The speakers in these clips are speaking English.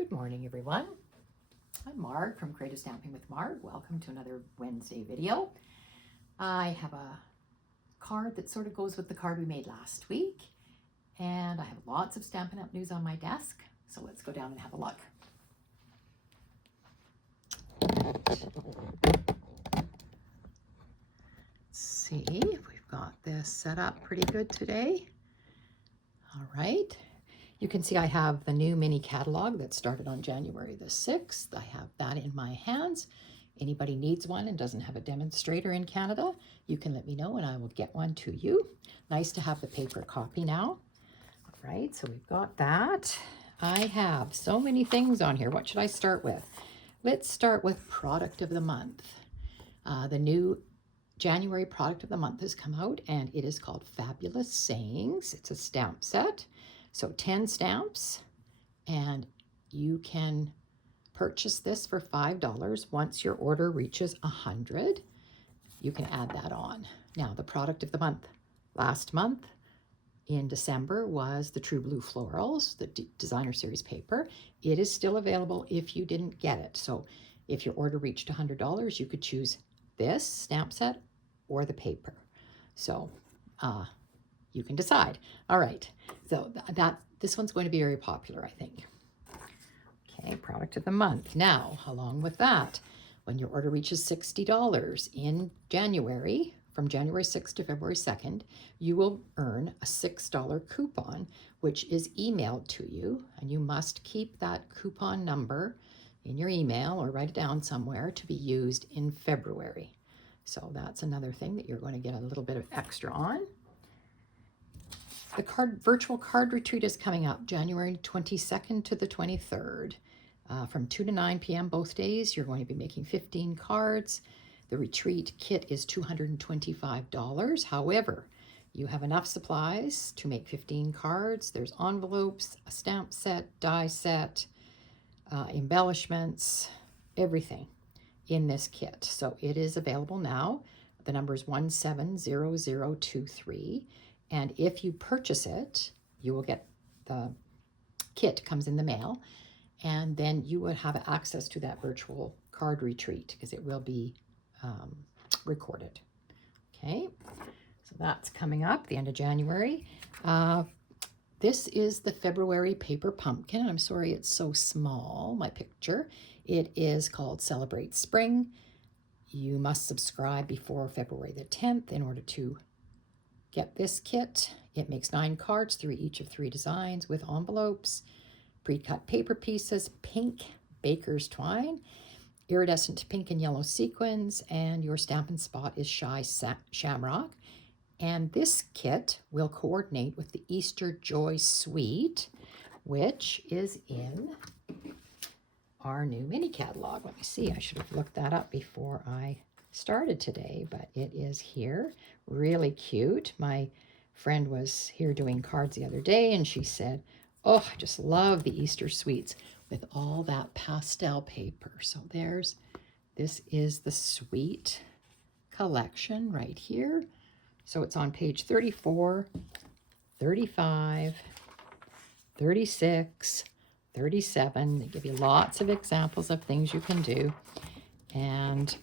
Good morning, everyone. I'm Marg from Creative Stamping with Marg. Welcome to another Wednesday video. I have a card that sort of goes with the card we made last week, and I have lots of Stampin' Up! News on my desk, so let's go down and have a look. Let's see if we've got this set up pretty good today. All right. You can see I have the new mini catalog that started on January the 6th. I have that in my hands. Anybody needs one and doesn't have a demonstrator in Canada, you can let me know and I will get one to you. Nice to have the paper copy now. All right, so we've got that. I have so many things on here. What should I start with? Let's start with product of the month. The new January product of the month has come out and it is called Fabulous Sayings. It's a stamp set. So 10 stamps, and you can purchase this for $5. Once your order reaches 100, you can add that on. Now, the product of the month last month in December was the True Blue Florals, the designer series paper. It is still available if you didn't get it. So if your order reached $100, you could choose this stamp set or the paper. So you can decide. All right, so this one's going to be very popular, I think. Okay, product of the month. Now, along with that, when your order reaches $60 in January, from January 6th to February 2nd, you will earn a $6 coupon, which is emailed to you, and you must keep that coupon number in your email or write it down somewhere to be used in February. So that's another thing that you're going to get a little bit of extra on. The virtual card retreat is coming up January 22nd to the 23rd. From 2 to 9 p.m. both days, you're going to be making 15 cards. The retreat kit is $225. However, you have enough supplies to make 15 cards. There's envelopes, a stamp set, die set, embellishments, everything in this kit. So it is available now. The number is 170023. And if you purchase it, you will get the kit comes in the mail, and then you would have access to that virtual card retreat because it will be recorded. Okay, so that's coming up the end of January. This is the February paper pumpkin. I'm sorry it's so small, my picture. It is called Celebrate Spring. You must subscribe before February the 10th in order to get this kit. It makes 9 cards, each of 3 designs with envelopes, pre-cut paper pieces, pink baker's twine, iridescent pink and yellow sequins, and your Stampin' Spot is Shy Shamrock. And this kit will coordinate with the Easter Joy Suite, which is in our new mini catalog. Let me see, I should have looked that up before I started today, but it is here. Really cute. My friend was here doing cards the other day and she said, oh, I just love the Easter suites with all that pastel paper. So this is the suite collection right here. So it's on page 34, 35, 36, 37. They give you lots of examples of things you can do, and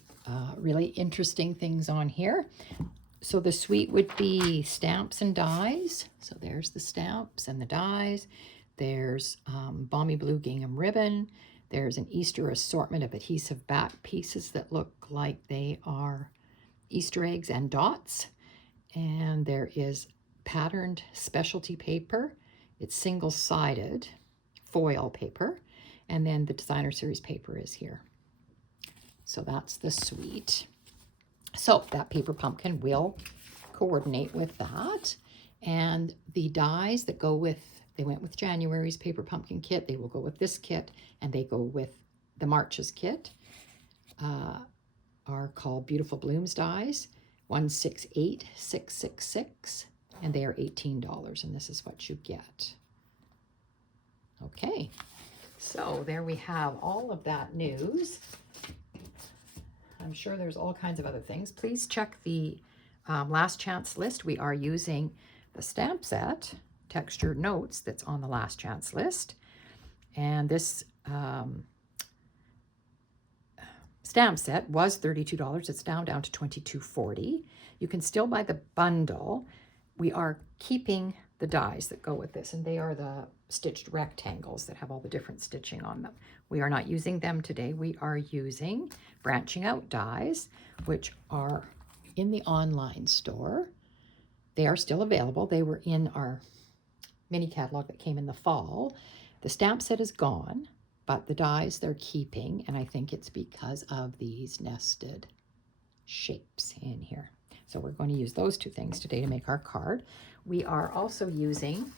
really interesting things on here. So the suite would be stamps and dies. So there's the stamps and the dies. There's Balmy Blue gingham ribbon. There's an Easter assortment of adhesive back pieces that look like they are Easter eggs and dots. And there is patterned specialty paper. It's single-sided foil paper. And then the designer series paper is here. So that's the suite. So that paper pumpkin will coordinate with that. And the dies that go with, they went with January's paper pumpkin kit. They will go with this kit, and they go with the March's kit. Are called Beautiful Blooms dies, 168666, and they are $18, and this is what you get. Okay, so there we have all of that news. I'm sure there's all kinds of other things. Please check the last chance list. We are using the stamp set, Textured Notes, that's on the last chance list. And this stamp set was $32. It's now down to $22.40. You can still buy the bundle. We are keeping the dies that go with this, and they are the stitched rectangles that have all the different stitching on them. We are not using them today. We are using branching out dies, which are in the online store. They are still available. They were in our mini catalog that came in the fall. The stamp set is gone, but the dies they're keeping, and I think it's because of these nested shapes in here. So we're going to use those two things today to make our card. We are also using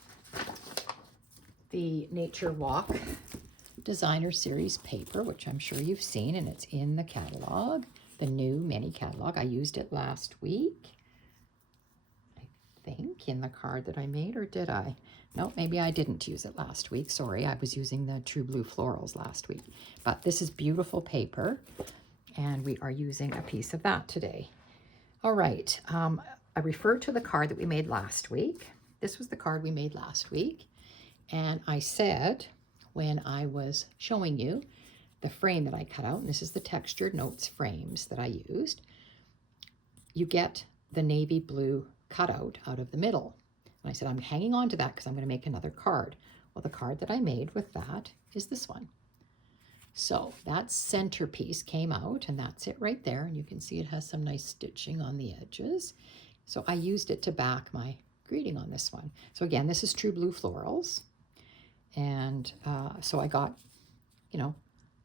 the Nature Walk Designer Series paper, which I'm sure you've seen, and it's in the catalog, the new mini catalog. I used it last week, I think, in the card that I made, or did I? No, maybe I didn't use it last week. Sorry, I was using the True Blue Florals last week. But this is beautiful paper, and we are using a piece of that today. All right, I referred to the card that we made last week. This was the card we made last week. And I said, when I was showing you the frame that I cut out, and this is the Textured Notes frames that I used, you get the navy blue cutout out of the middle. And I said, I'm hanging on to that because I'm going to make another card. Well, the card that I made with that is this one. So that centerpiece came out, and that's it right there. And you can see it has some nice stitching on the edges. So I used it to back my greeting on this one. So again, this is True Blue Florals. And so I got, you know,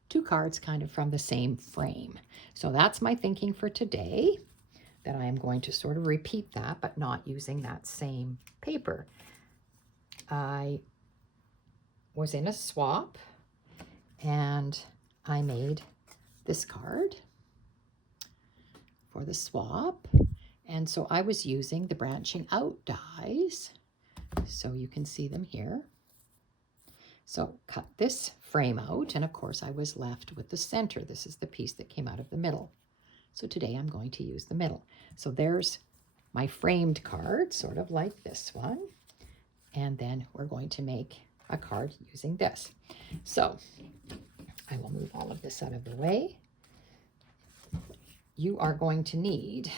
two cards kind of from the same frame. So that's my thinking for today, that I am going to sort of repeat that, but not using that same paper. I was in a swap, and I made this card for the swap. And so I was using the branching out dies. So you can see them here. So cut this frame out, and of course I was left with the center. This is the piece that came out of the middle. So today I'm going to use the middle. So there's my framed card, sort of like this one. And then we're going to make a card using this. So I will move all of this out of the way. You are going to need,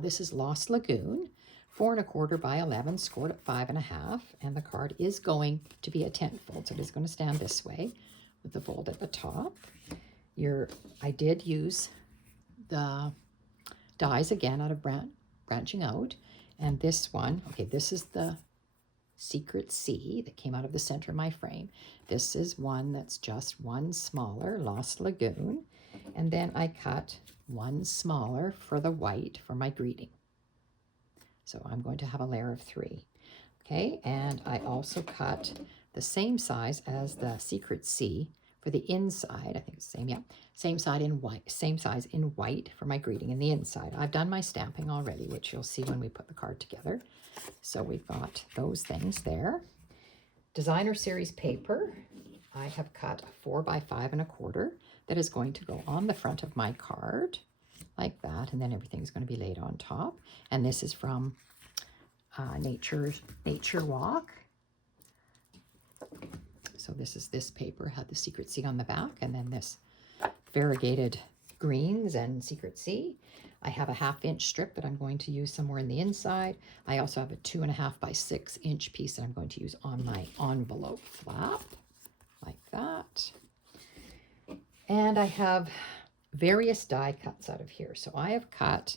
this is Lost Lagoon, 4 1/4 by 11, scored at 5 1/2, and the card is going to be a 10 fold, so it is going to stand this way with the fold at the top. I did use the dies again out of branching out, and this one, okay, this is the Secret C that came out of the center of my frame. This is one that's just one smaller, Lost Lagoon, and then I cut one smaller for the white for my greeting. So I'm going to have a layer of 3. Okay, and I also cut the same size as the Secret C for the inside. I think it's the same, yeah. Same size in white for my greeting in the inside. I've done my stamping already, which you'll see when we put the card together. So we've got those things there. Designer Series paper. I have cut a 4 by 5 1/4 that is going to go on the front of my card like that, and then everything's going to be laid on top. And this is from Nature Walk. So this paper had the Secret C on the back, and then this variegated greens and Secret C. I have a 1/2 inch strip that I'm going to use somewhere in the inside. I also have a 2 1/2 by 6 inch piece that I'm going to use on my envelope flap, like that. And I have various die cuts out of here. So I have cut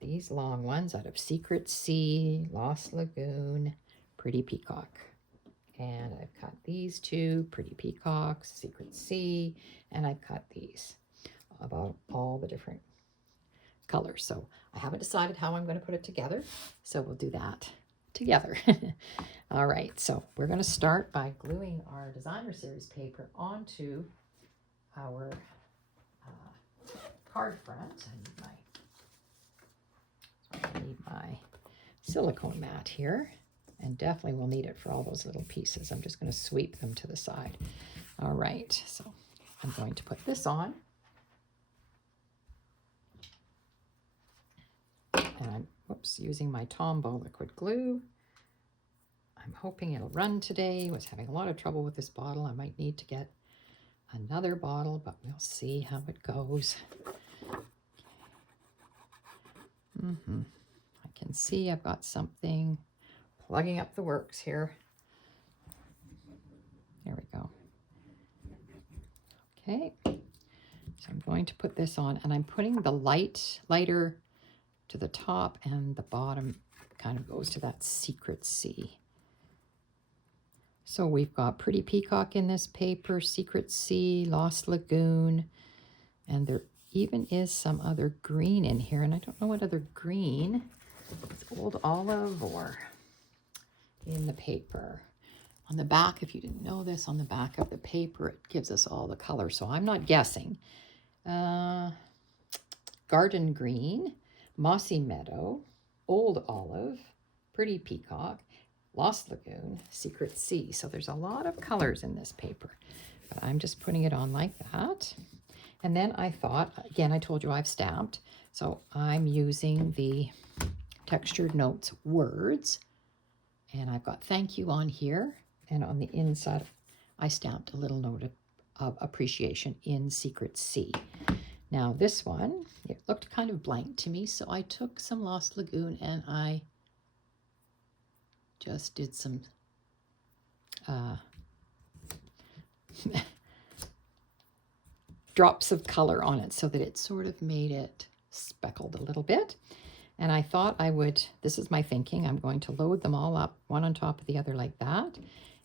these long ones out of Secret C, Lost Lagoon, Pretty Peacock. And I've cut these two, Pretty Peacocks, Secret C, and I've cut these about all the different colors. So I haven't decided how I'm going to put it together, so we'll do that together. All right, so we're going to start by gluing our Designer Series paper onto our card front. I need my silicone mat here, and definitely will need it for all those little pieces. I'm just going to sweep them to the side. All right, so I'm going to put this on. And I'm, using my Tombow liquid glue. I'm hoping it'll run today. I was having a lot of trouble with this bottle. I might need to get another bottle, but we'll see how it goes. I can see I've got something plugging up the works here. There we go. Okay, so I'm going to put this on, and I'm putting the lighter to the top, and the bottom kind of goes to that secret sea. So we've got Pretty Peacock in this paper, Secret Sea, Lost Lagoon, and there even is some other green in here, and I don't know what other green. It's Old Olive or in the paper. On the back, if you didn't know this, on the back of the paper, it gives us all the colors, so I'm not guessing. Garden Green, Mossy Meadow, Old Olive, Pretty Peacock, Lost Lagoon, Secret Sea. So there's a lot of colors in this paper, but I'm just putting it on like that. And then I thought, again, I told you I've stamped, so I'm using the Textured Notes words, and I've got thank you on here, and on the inside I stamped a little note of appreciation in Secret Sea. Now this one, it looked kind of blank to me, so I took some Lost Lagoon and I just did some drops of color on it so that it sort of made it speckled a little bit. And I thought I would, this is my thinking, I'm going to load them all up one on top of the other like that.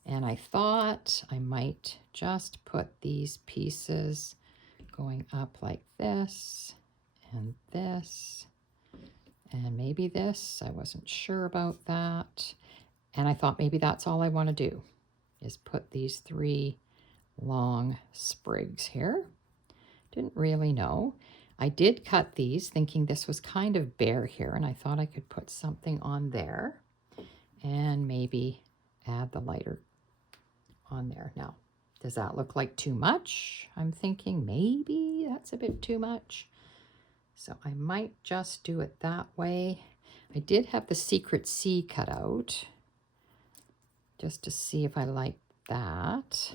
And I thought I might just put these pieces going up like this, and maybe this. I wasn't sure about that. And I thought maybe that's all I want to do, is put these 3 long sprigs here. Didn't really know. I did cut these thinking this was kind of bare here, and I thought I could put something on there and maybe add the lighter on there. Now, does that look like too much? I'm thinking maybe that's a bit too much. So I might just do it that way. I did have the Secret Sea cut out just to see if I like that.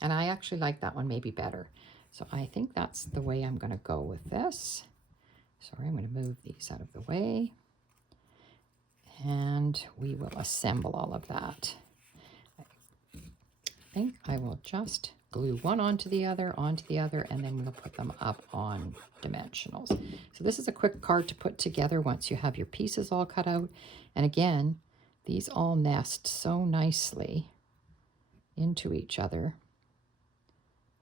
And I actually like that one maybe better. So I think that's the way I'm going to go with this. Sorry, I'm going to move these out of the way. And we will assemble all of that. I think I will just glue one onto the other, and then we'll put them up on dimensionals. So this is a quick card to put together once you have your pieces all cut out. And again, these all nest so nicely into each other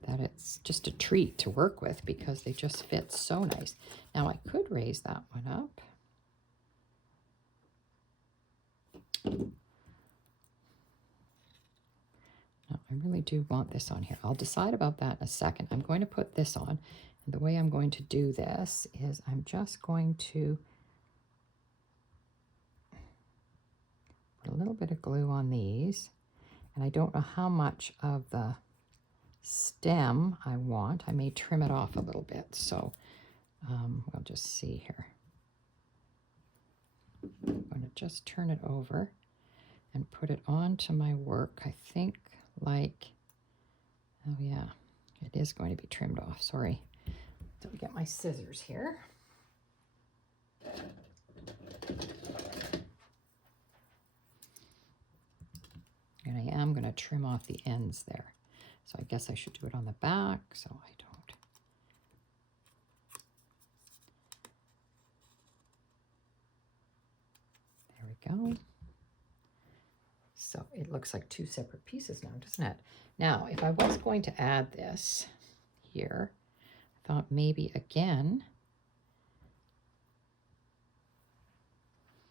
that it's just a treat to work with because they just fit so nice. Now I could raise that one up. No, I really do want this on here. I'll decide about that in a second. I'm going to put this on, and the way I'm going to do this is I'm just going to put a little bit of glue on these, and I don't know how much of the stem I want. I may trim it off a little bit, so we'll just see here. I'm going to just turn it over and put it onto my work. I think like, oh yeah, it is going to be trimmed off. Sorry. So I get my scissors here. And I am going to trim off the ends there. So I guess I should do it on the back, so I don't. There we go. So it looks like 2 separate pieces now, doesn't it? Now, if I was going to add this here, I thought maybe again,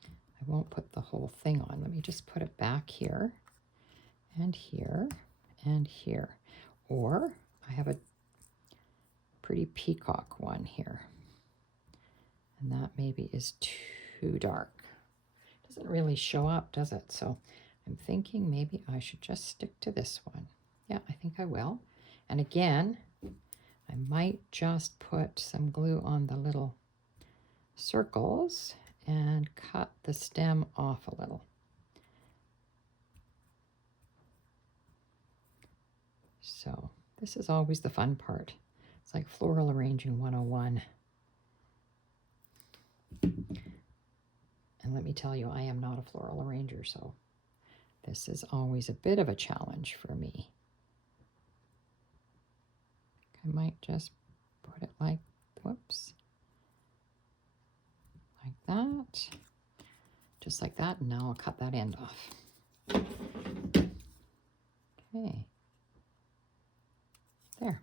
I won't put the whole thing on. Let me just put it back here and here and here. Or I have a Pretty Peacock one here, and that maybe is too dark. Doesn't really show up, does it? So I'm thinking maybe I should just stick to this one. Yeah, I think I will. And again, I might just put some glue on the little circles and cut the stem off a little. So This is always the fun part. It's like floral arranging 101. And let me tell you, I am not a floral arranger, so this is always a bit of a challenge for me. I might just put it like, whoops, like that, just like that, and now I'll cut that end off. Okay, there.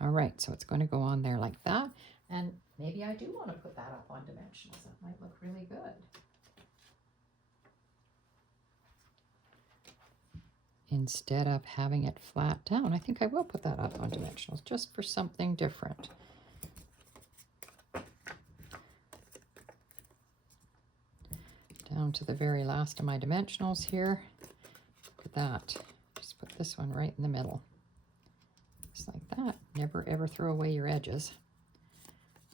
All right, so it's going to go on there like that, and maybe I do want to put that up on dimensionals. That might look really good. Instead of having it flat down, I think I will put that up on dimensionals just for something different. Down to the very last of my dimensionals here. Look at that. Just put this one right in the middle. Just like that. Never ever throw away your edges.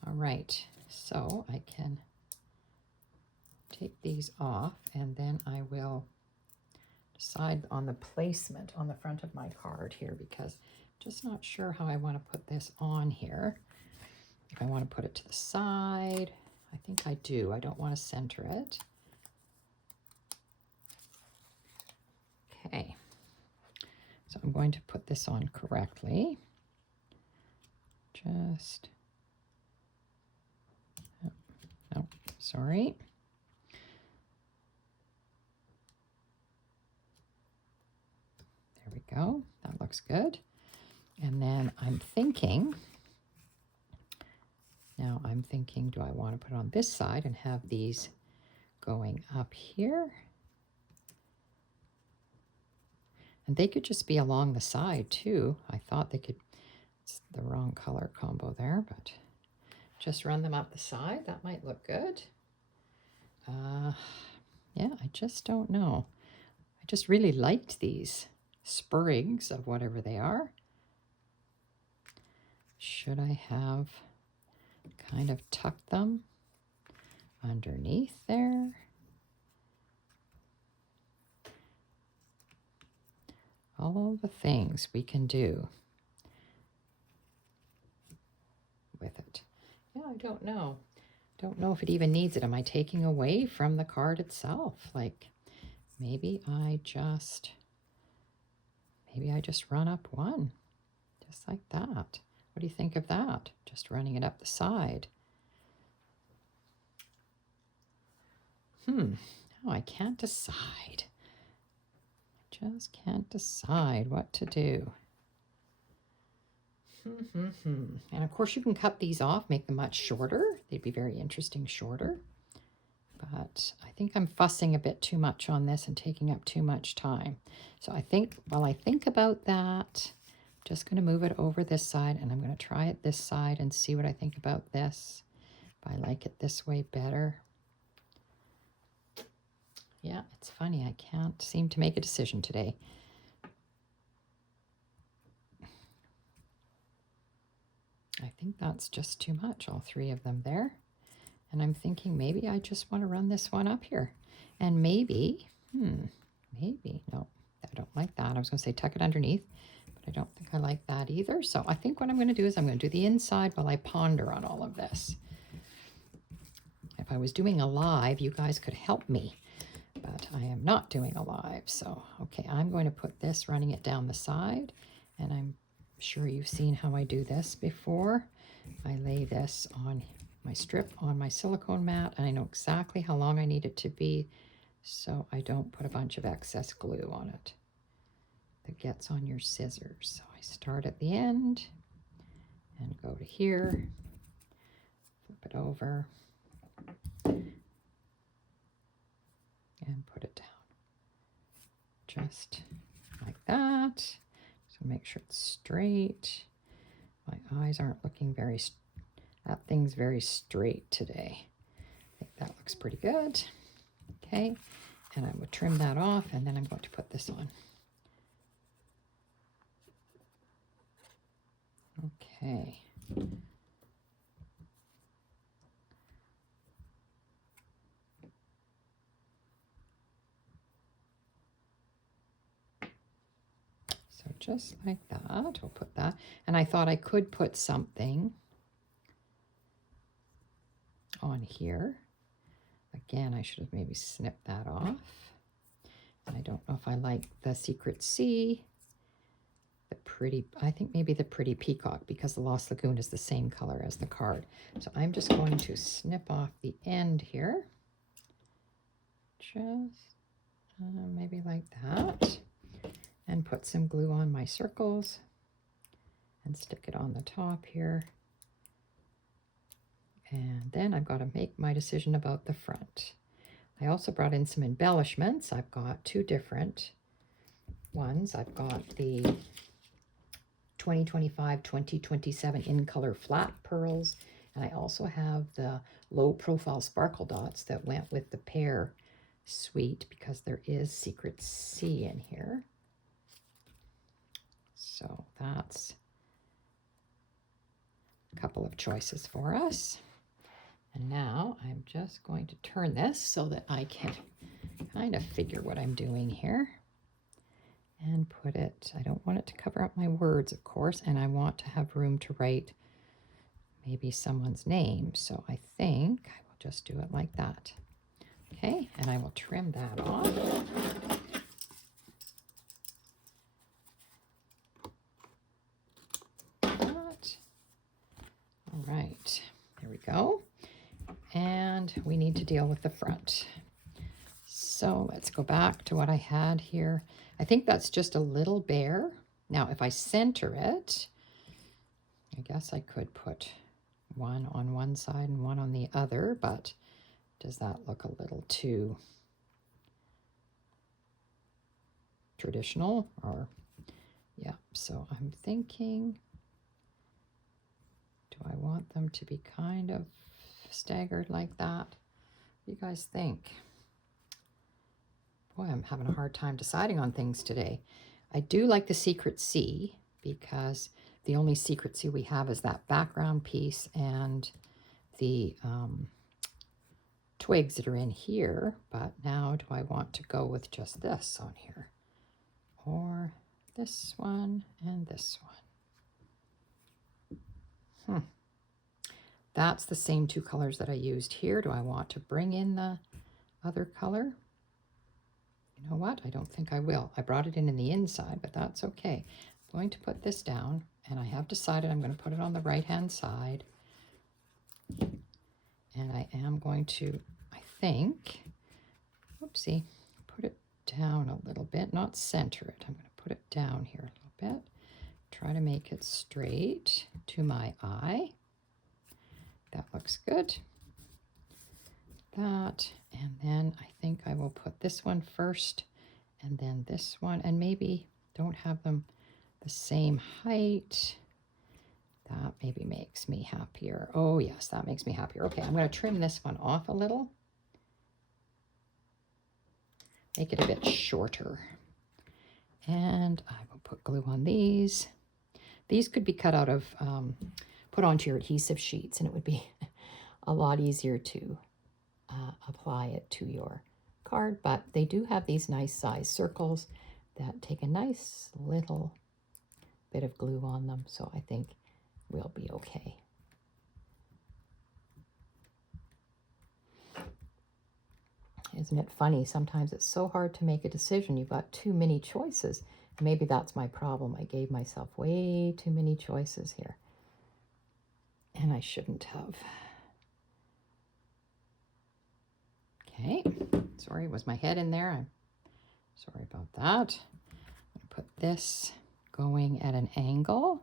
All right, so I can take these off, and then I will decide on the placement on the front of my card here, because I'm just not sure how I want to put this on here. If I want to put it to the side, I think I do. I don't want to center it. Okay, so I'm going to put this on correctly. Just, oh, sorry. There we go. That looks good. And then I'm thinking, do I want to put it on this side and have these going up here? And they could just be along the side too. I thought they could, it's the wrong color combo there, but just run them up the side. That might look good. Yeah, I just don't know. I just really liked these sprigs of whatever they are. Should I have kind of tucked them underneath there? All the things we can do with it. Yeah, I don't know. Don't know if it even needs it. Am I taking away from the card itself? Like, maybe I just run up one, just like that. What do you think of that? Just running it up the side. No, I can't decide. Just can't decide what to do. And of course you can cut these off, make them much shorter. They'd be very interesting shorter. But I think I'm fussing a bit too much on this and taking up too much time. So I think while I think about that, I'm just going to move it over this side, and I'm going to try it this side and see what I think about this. If I like it this way better. Yeah, it's funny. I can't seem to make a decision today. I think that's just too much, all three of them there. And I'm thinking maybe I just want to run this one up here. And maybe, no, I don't like that. I was going to say tuck it underneath, but I don't think I like that either. So I think what I'm going to do is I'm going to do the inside while I ponder on all of this. If I was doing a live, you guys could help me, but I am not doing a live. So, okay, I'm going to put this, running it down the side, and I'm sure you've seen how I do this before. I lay this on my strip on my silicone mat, and I know exactly how long I need it to be, so I don't put a bunch of excess glue on it that gets on your scissors. So I start at the end and go to here, flip it over, and put it down. Just like that. So make sure it's straight. My eyes aren't looking that thing's very straight today. I think that looks pretty good. Okay, and I would trim that off, and then I'm going to put this on. Okay. So just like that, we'll put that. And I thought I could put something on here. Again, I should have maybe snipped that off. And I don't know if I like the Secret Sea, the pretty, I think maybe the pretty peacock, because the Lost Lagoon is the same color as the card. So I'm just going to snip off the end here. Just maybe like that. And put some glue on my circles and stick it on the top here. And then I've got to make my decision about the front. I also brought in some embellishments. I've got two different ones. I've got the 2025-2027 in color flat pearls, and I also have the low profile sparkle dots that went with the pear suite, because there is Secret Sea in here. So that's a couple of choices for us. And now I'm just going to turn this so that I can kind of figure what I'm doing here and put it, I don't want it to cover up my words, of course, and I want to have room to write maybe someone's name. So I think I will just do it like that. Okay, and I will trim that off. All right, there we go. And we need to deal with the front. So let's go back to what I had here. I think that's just a little bare. Now, if I center it, I guess I could put one on one side and one on the other, but does that look a little too traditional? Or, yeah, so I'm thinking, do I want them to be kind of staggered like that? What do you guys think? Boy, I'm having a hard time deciding on things today. I do like the Secret Sea, because the only Secret Sea we have is that background piece and the twigs that are in here. But now, do I want to go with just this on here? Or this one and this one? That's the same two colors that I used here. Do I want to bring in the other color? You know what? I don't think I will. I brought it in the inside, but that's okay. I'm going to put this down, and I have decided I'm going to put it on the right-hand side. And I am going to, I think, oopsie, put it down a little bit, not center it. I'm going to put it down here a little bit. Try to make it straight to my eye. That looks good. That, and then I think I will put this one first, and then this one, and maybe don't have them the same height. That maybe makes me happier. Oh yes, that makes me happier. Okay, I'm going to trim this one off a little. Make it a bit shorter. And I will put glue on these. These could be cut out of, put onto your adhesive sheets, and it would be a lot easier to apply it to your card. But they do have these nice size circles that take a nice little bit of glue on them. So I think we'll be okay. Isn't it funny? Sometimes it's so hard to make a decision. You've got too many choices. Maybe that's my problem. I gave myself way too many choices here. And I shouldn't have. Okay. Sorry, was my head in there? I'm sorry about that. I'm going to put this going at an angle.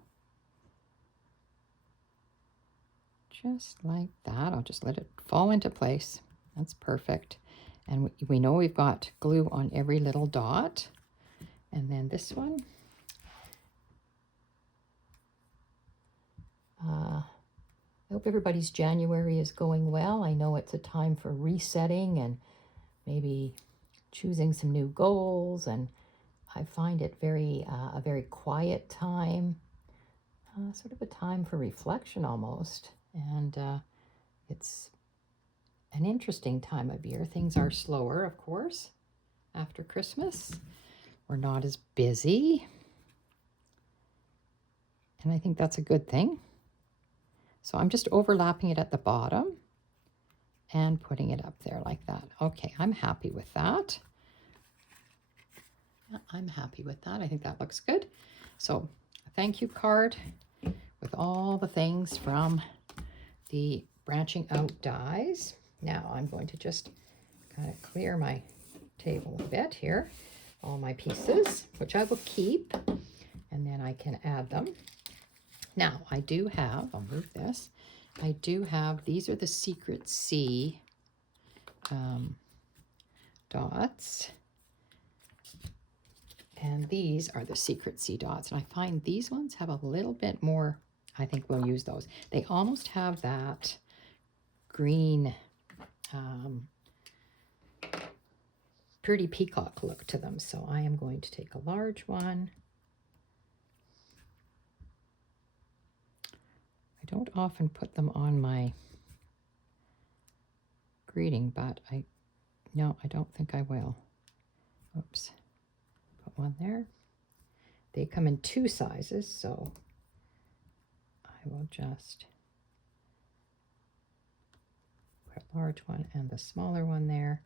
Just like that. I'll just let it fall into place. That's perfect. And we know we've got glue on every little dot. And then this one. I hope everybody's January is going well. I know it's a time for resetting and maybe choosing some new goals. And I find it a very quiet time, sort of a time for reflection almost. And it's an interesting time of year. Things are slower, of course, after Christmas. We're not as busy. And I think that's a good thing. So I'm just overlapping it at the bottom and putting it up there like that. Okay, I'm happy with that. I'm happy with that. I think that looks good. So a thank you card with all the things from the branching out dies. Now I'm going to just kind of clear my table a bit here. All my pieces, which I will keep, and then I can add them. Now I do have, I'll move this, I do have, these are the Secret C dots. And these are the Secret C dots. And I find these ones have a little bit more, I think we'll use those. They almost have that green, pretty peacock look to them. So I am going to take a large one. I don't often put them on my greeting, but no, I don't think I will. Oops. Put one there. They come in 2 sizes, so I will just put a large one and the smaller one there,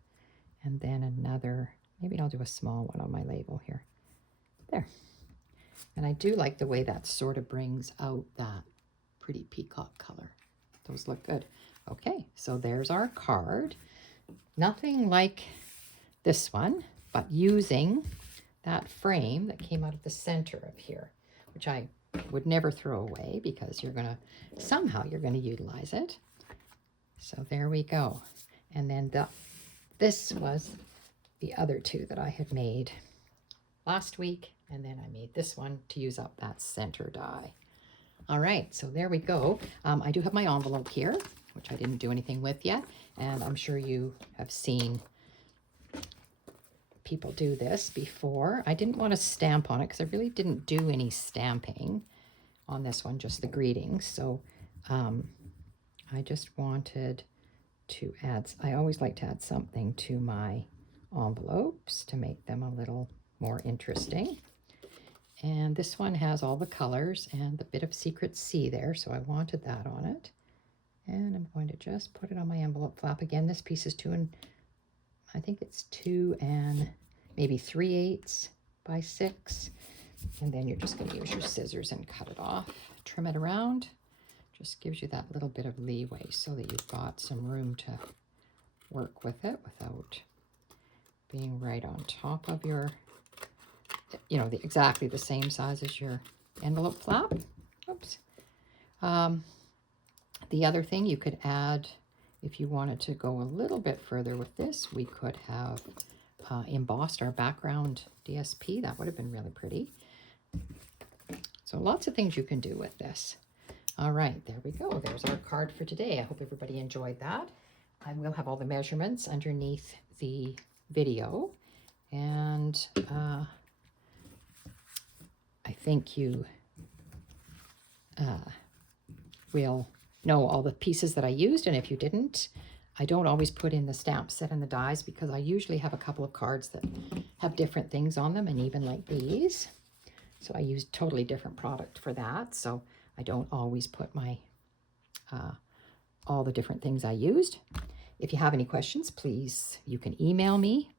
and then another, maybe I'll do a small one on my label here. There. And I do like the way that sort of brings out that pretty peacock color. Those look good. Okay, so there's our card. Nothing like this one, but using that frame that came out of the center of here, which I would never throw away because somehow you're going to utilize it. So there we go. And then this was the other 2 that I had made last week, and then I made this one to use up that center die. All right, so there we go. I do have my envelope here, which I didn't do anything with yet, and I'm sure you have seen people do this before. I didn't want to stamp on it because I really didn't do any stamping on this one, just the greetings. So I just wanted to add, I always like to add something to my envelopes to make them a little more interesting. And this one has all the colors and the bit of Secret C there, so I wanted that on it. And I'm going to just put it on my envelope flap. Again, this piece is 2 and I think it's 2 and maybe 3/8 by 6. And then you're just going to use your scissors and cut it off, trim it around. Just gives you that little bit of leeway so that you've got some room to work with it without being right on top of your, exactly the same size as your envelope flap. Oops. The other thing you could add, if you wanted to go a little bit further with this, we could have embossed our background DSP. That would have been really pretty. So lots of things you can do with this. All right, there we go. There's our card for today. I hope everybody enjoyed that. I will have all the measurements underneath the video. And I think you will know all the pieces that I used. And if you didn't, I don't always put in the stamp set and the dies because I usually have a couple of cards that have different things on them, and even like these. So I use totally different product for that. So I don't always put my all the different things I used. If you have any questions, please, you can email me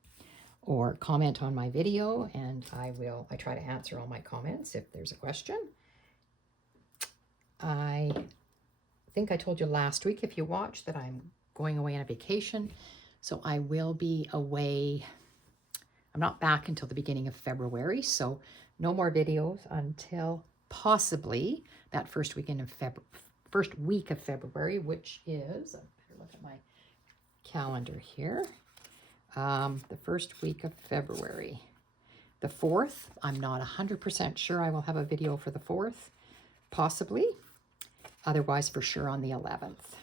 or comment on my video, and I try to answer all my comments if there's a question. I think I told you last week, if you watched, that I'm going away on a vacation. So I will be away. I'm not back until the beginning of February. So no more videos until possibly that first week of February, which is, I better look at my calendar here. The first week of February. The 4th, I'm not 100% sure I will have a video for the 4th, possibly. Otherwise, for sure on the 11th.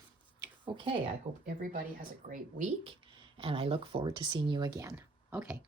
Okay, I hope everybody has a great week, and I look forward to seeing you again. Okay,